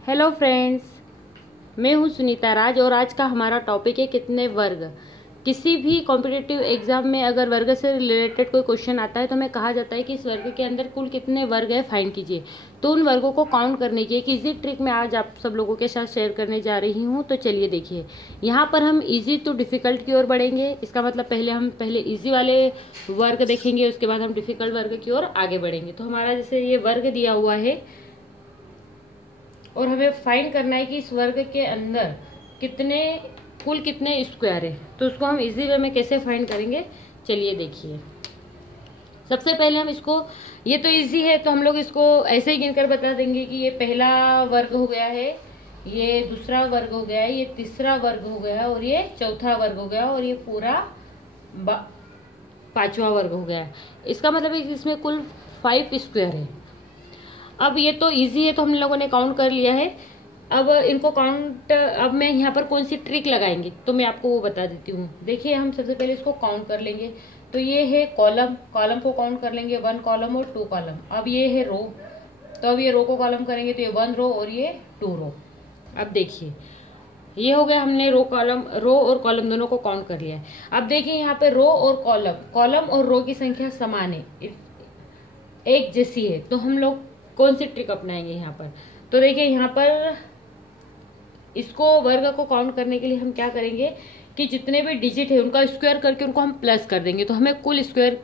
Hello friends, मैं हूं सुनीता राज और आज का हमारा टॉपिक है कितने वर्ग। किसी भी कॉम्पिटिटिव एग्जाम में अगर वर्ग से रिलेटेड कोई क्वेश्चन आता है तो हमें कहा जाता है कि इस वर्ग के अंदर कुल कितने वर्ग है फाइंड कीजिए। तो उन वर्गों को काउंट करने की एक इजी ट्रिक मैं आज आप सब लोगों के साथ शेयर करने जा रही हूँ। तो चलिए देखिए, यहाँ पर हम इजी टू डिफिकल्ट की ओर बढ़ेंगे। इसका मतलब हम पहले इजी वाले वर्ग देखेंगे, उसके बाद हम डिफिकल्ट वर्ग की ओर आगे बढ़ेंगे। तो हमारा जैसे ये वर्ग दिया हुआ है और हमें फाइंड करना है कि इस वर्ग के अंदर कुल कितने स्क्वायर है। तो उसको हम इजी वे में कैसे फाइंड करेंगे, चलिए देखिए। सबसे पहले हम इसको, ये तो इजी है तो हम लोग इसको ऐसे ही गिनकर बता देंगे कि ये पहला वर्ग हो गया है, ये दूसरा वर्ग हो गया है, ये तीसरा वर्ग हो गया और ये चौथा वर्ग हो गया और ये पूरा पांचवा वर्ग हो गया। इसका मतलब है कि इसमें कुल 5 स्क्वायर है। अब ये तो इजी है तो हम लोगों ने काउंट कर लिया है। अब इनको काउंट, अब मैं यहाँ पर कौन सी ट्रिक लगाएंगे तो मैं आपको वो बता देती हूँ। देखिए, हम सबसे पहले इसको काउंट कर लेंगे। तो ये है कॉलम, कॉलम को काउंट कर लेंगे, 1 कॉलम और 2 कॉलम। अब ये है रो, तो अब ये रो को कॉलम करेंगे तो ये 1 रो और ये 2 रो। अब देखिए, ये हो गया, हमने रो और कॉलम दोनों को काउंट कर लिया है। अब देखिए यहाँ पे रो और कॉलम और रो की संख्या समान है, एक जैसी है। तो हम लोग कौन सी ट्रिक अपनाएंगे यहाँ पर, तो देखिए यहाँ पर इसको वर्ग को काउंट करने के लिए हम क्या करेंगे कि जितने भी डिजिट है उनका स्क्वायर करके उनको हम प्लस कर देंगे, तो हमें कुल स्क्वायर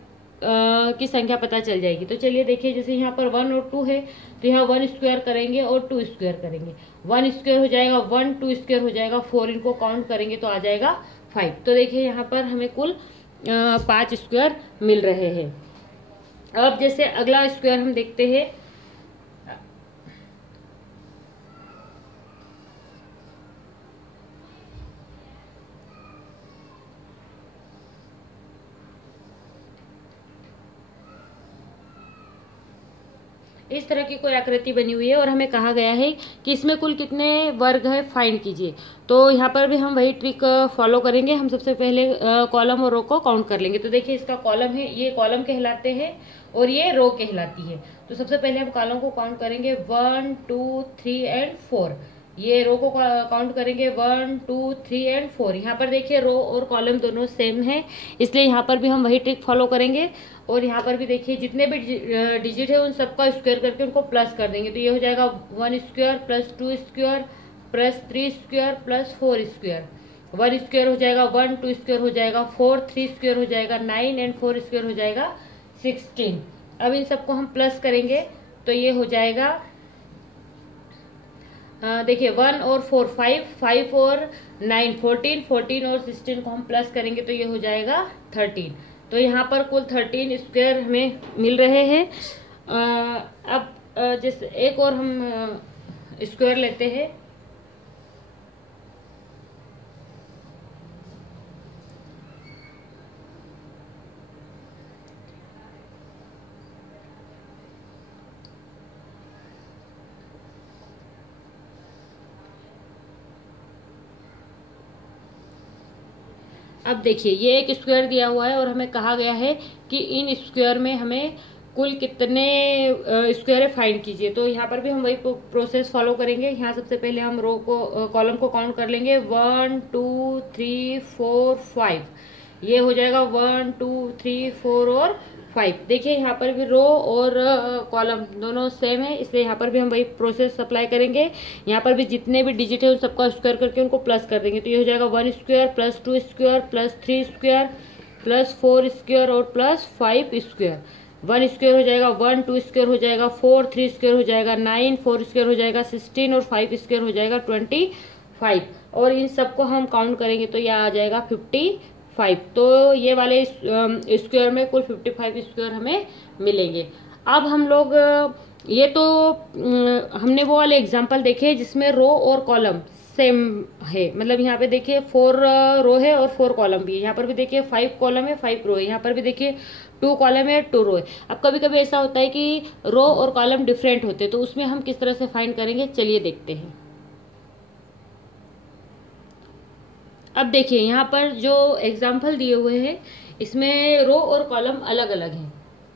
की संख्या पता चल जाएगी। तो चलिए देखिए, जैसे यहाँ पर 1 और 2 है तो यहाँ 1 स्क्वायर करेंगे और 2 स्क्वायर करेंगे। 1 स्क्वायर हो जाएगा 1, 2 स्क्वायर हो जाएगा 4, इनको काउंट करेंगे तो आ जाएगा 5। तो देखिए यहाँ पर हमें कुल 5 स्क्वायर मिल रहे हैं। अब जैसे अगला स्क्वायर हम देखते हैं। इस तरह की कोई आकृति बनी हुई है और हमें कहा गया है कि इसमें कुल कितने वर्ग है फाइंड कीजिए। तो यहाँ पर भी हम वही ट्रिक फॉलो करेंगे। हम सबसे पहले कॉलम और रो को काउंट कर लेंगे। तो देखिए, इसका कॉलम है, ये कॉलम कहलाते हैं और ये रो कहलाती है। तो सबसे पहले हम कॉलम को काउंट करेंगे 1, 2, 3 एंड 4। ये रो को काउंट करेंगे 1, 2, 3 एंड 4। यहाँ पर देखिए रो और कॉलम दोनों सेम है, इसलिए यहाँ पर भी हम वही ट्रिक फॉलो करेंगे। और यहाँ पर भी देखिए, जितने भी डिजिट है उन सबका स्क्वायर करके उनको प्लस कर देंगे। तो ये हो जाएगा 1 square plus 2 square plus 3 square plus 4 square. 1 square हो जाएगा 1, 2 स्क्वायर हो जाएगा 4, 3 स्क्वायर हो जाएगा 9 एंड 4 स्क्वायर हो जाएगा 16। अब इन सबको हम प्लस करेंगे तो ये हो जाएगा, देखिए 1 और 4 5, 5 और 9 14, 14 और 16 को हम प्लस करेंगे तो ये हो जाएगा 13। तो यहाँ पर कुल 13 स्क्वायर हमें मिल रहे हैं। अब जैसे एक और हम स्क्वायर लेते हैं। अब देखिए, ये एक स्क्वायर दिया हुआ है और हमें कहा गया है कि इन स्क्वायर में हमें कुल कितने स्क्वायर है फाइंड कीजिए। तो यहाँ पर भी हम वही प्रोसेस फॉलो करेंगे। यहाँ सबसे पहले हम रो को कॉलम को काउंट कर लेंगे 1, 2, 3, 4, 5। ये हो जाएगा 1, 2, 3, 4 और 5। देखिए यहाँ पर भी रो और कॉलम दोनों सेम है, इसलिए यहाँ पर भी हम वही प्रोसेस अप्लाई करेंगे। यहाँ पर भी जितने भी डिजिट है उन सबका स्क्वायर करके उनको प्लस कर देंगे। तो ये हो जाएगा 1 square plus 2 square plus 3 square plus 4 square और प्लस 5 स्क्वायर। 1 स्क्वायर हो जाएगा 1, 2 स्क्वायर हो जाएगा 4, 3 स्क्वायर हो जाएगा 9, 4 स्क्वायर हो जाएगा 16 और 5 स्क्वायर हो जाएगा 25। और इन सबको हम काउंट करेंगे तो यह आ जाएगा 55। तो ये वाले स्क्वायर में कुल 55 स्क्वायर हमें मिलेंगे। अब हम लोग ये तो हमने वो वाले एग्जांपल देखे जिसमें रो और कॉलम सेम है। मतलब यहाँ पे देखिए 4 रो है और 4 कॉलम भी है। यहाँ पर भी देखिए 5 कॉलम है 5 रो है। यहाँ पर भी देखिए 2 कॉलम है 2 रो है। अब कभी कभी ऐसा होता है कि रो और कॉलम डिफरेंट होते हैं, तो उसमें हम किस तरह से फाइंड करेंगे, चलिए देखते हैं। अब देखिए, यहाँ पर जो एग्जाम्पल दिए हुए हैं इसमें रो और कॉलम अलग अलग हैं।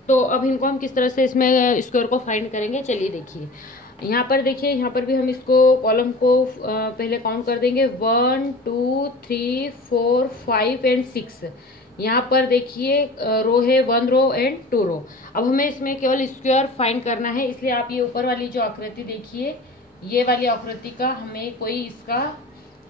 तो अब इनको हम किस तरह से इसमें स्क्वायर को फाइंड करेंगे, चलिए देखिए। यहाँ पर देखिए, यहाँ पर भी हम इसको कॉलम को पहले काउंट कर देंगे 1 2 3 4 5 एंड 6। यहाँ पर देखिए रो है 1 रो एंड 2 रो। अब हमें इसमें केवल स्क्वायर फाइंड करना है, इसलिए आप ये ऊपर वाली जो आकृति देखिए, ये वाली आकृति का हमें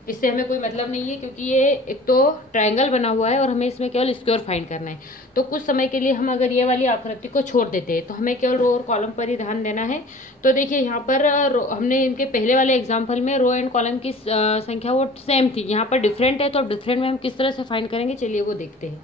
इससे हमें कोई मतलब नहीं है, क्योंकि ये एक तो ट्रायंगल बना हुआ है और हमें इसमें केवल स्क्वायर फाइंड करना है। तो कुछ समय के लिए हम अगर ये वाली आकृति को छोड़ देते हैं तो हमें केवल रो और कॉलम पर ही ध्यान देना है। तो देखिए यहाँ पर हमने इनके पहले वाले एग्जाम्पल में रो एंड कॉलम की संख्या वो सेम थी, यहाँ पर डिफरेंट है। तो डिफरेंट में हम किस तरह से फाइंड करेंगे, चलिए वो देखते हैं।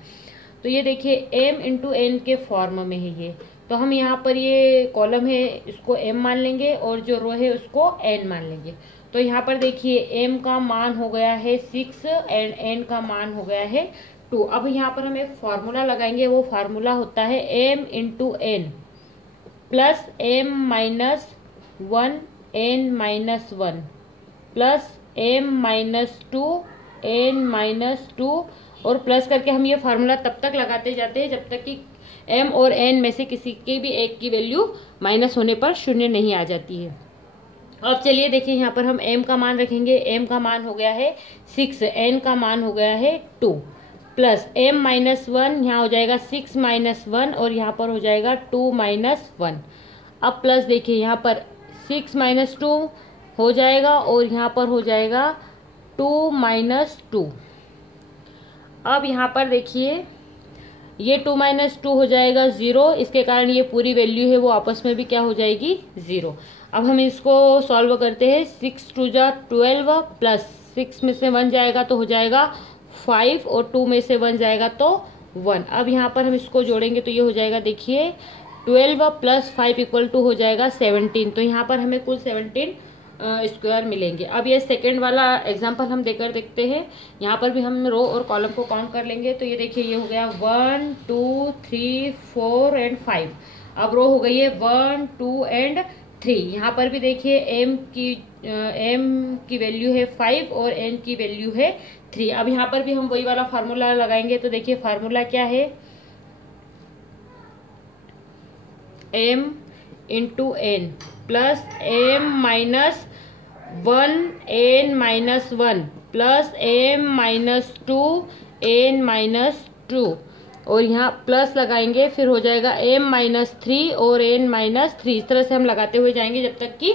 तो ये देखिए m इंटू n के फॉर्म में है ये, तो हम यहाँ पर ये कॉलम है इसको m मान लेंगे और जो रो है उसको n मान लेंगे। तो यहाँ पर देखिए m का मान हो गया है 6 एंड n का मान हो गया है 2। अब यहाँ पर हम एक फॉर्मूला लगाएंगे, वो फार्मूला होता है m into n plus m minus 1 n minus 1 plus m minus 2 n minus 2, और प्लस करके हम ये फार्मूला तब तक लगाते जाते हैं जब तक कि m और n में से किसी के भी एक की वैल्यू माइनस होने पर शून्य नहीं आ जाती है। अब चलिए देखिए, यहाँ पर हम m का मान रखेंगे। m का मान हो गया है 6, n का मान हो गया है 2 प्लस m माइनस 1, यहाँ हो जाएगा 6 माइनस 1 और यहाँ पर हो जाएगा 2 माइनस 1। अब प्लस देखिए यहाँ पर 6 माइनस 2 हो जाएगा और यहाँ पर हो जाएगा 2 माइनस 2। अब यहाँ पर देखिए ये 2 माइनस 2 हो जाएगा 0, इसके कारण ये पूरी वैल्यू है वो आपस में भी क्या हो जाएगी 0। अब हम इसको सॉल्व करते हैं। 6 2 जा 12 प्लस 6 में से 1 जाएगा तो हो जाएगा 5 और 2 में से 1 जाएगा तो 1। अब यहाँ पर हम इसको जोड़ेंगे तो ये हो जाएगा देखिए 12 प्लस 5 इक्वल टू हो जाएगा 17। तो यहाँ पर हमें कुल 17 स्क्वायर मिलेंगे। अब ये सेकंड वाला एग्जांपल हम देकर देखते हैं। यहाँ पर भी हम रो और कॉलम को काउंट कर लेंगे। तो ये देखिए ये हो गया 1 2 3 4 एंड 5। अब रो हो गई है 1 2 एंड 3। यहाँ पर भी देखिए m की वैल्यू है 5 और n की वैल्यू है 3। अब यहाँ पर भी हम वही वाला फार्मूला लगाएंगे। तो देखिए फार्मूला क्या है, m into n plus m minus 1 n minus 1 plus m minus 2 n minus 2, और यहाँ प्लस लगाएंगे फिर हो जाएगा m माइनस 3 और n माइनस 3। इस तरह से हम लगाते हुए जाएंगे जब तक कि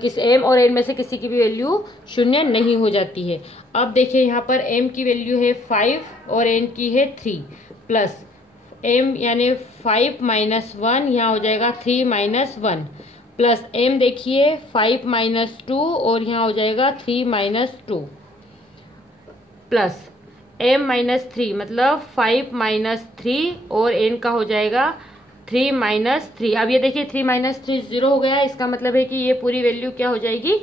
किस m और n में से किसी की भी वैल्यू शून्य नहीं हो जाती है। अब देखिए यहाँ पर m की वैल्यू है 5 और n की है 3 प्लस m यानी 5 माइनस 1, यहाँ हो जाएगा 3 माइनस 1 प्लस m देखिए 5 माइनस 2 और यहाँ हो जाएगा 3 माइनस 2 प्लस m माइनस 3 मतलब 5 माइनस 3 और n का हो जाएगा 3 माइनस 3। अब ये देखिए 3 माइनस 3 0 हो गया, इसका मतलब है कि ये पूरी वैल्यू क्या हो जाएगी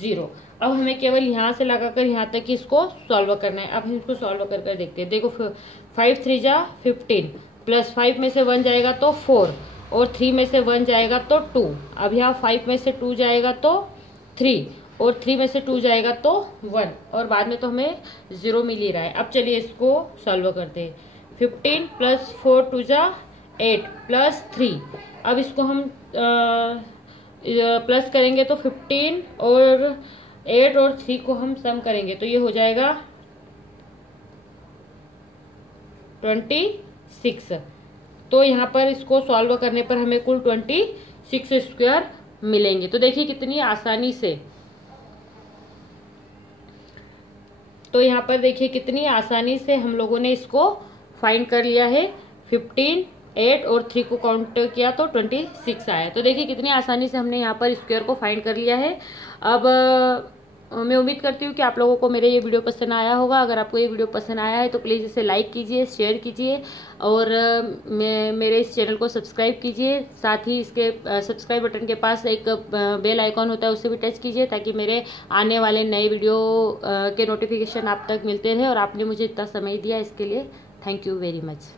0। अब हमें केवल यहाँ से लगाकर यहाँ तक इसको सॉल्व करना है। अब हम इसको सॉल्व कर देखते हैं। देखो 5 3 जा 15 प्लस 5 में से 1 जाएगा तो 4 और 3 में से 1 जाएगा तो 2। अब यहाँ 5 में से 2 जाएगा तो 3 और 3 में से 2 जाएगा तो 1, और बाद में तो हमें 0 मिल ही रहा है। अब चलिए इसको सॉल्व करते हैं। 15 प्लस 4 2 जा 8 प्लस 3। अब इसको हम प्लस करेंगे तो 15 और 8 और 3 को हम सम करेंगे तो ये हो जाएगा 26। तो यहाँ पर इसको सॉल्व करने पर हमें कुल 26 स्क्वायर मिलेंगे। तो देखिए कितनी आसानी से, तो यहाँ पर देखिए कितनी आसानी से हम लोगों ने इसको फाइंड कर लिया है। 15 8 और 3 को काउंट किया तो 26 आया। तो देखिए कितनी आसानी से हमने यहाँ पर स्क्वायर को फाइंड कर लिया है। अब मैं उम्मीद करती हूँ कि आप लोगों को मेरे ये वीडियो पसंद आया होगा। अगर आपको ये वीडियो पसंद आया है तो प्लीज़ इसे लाइक कीजिए, शेयर कीजिए और मेरे इस चैनल को सब्सक्राइब कीजिए। साथ ही इसके सब्सक्राइब बटन के पास एक बेल आइकॉन होता है, उसे भी टच कीजिए ताकि मेरे आने वाले नए वीडियो के नोटिफिकेशन आप तक मिलते रहे। और आपने मुझे इतना समय दिया इसके लिए थैंक यू वेरी मच।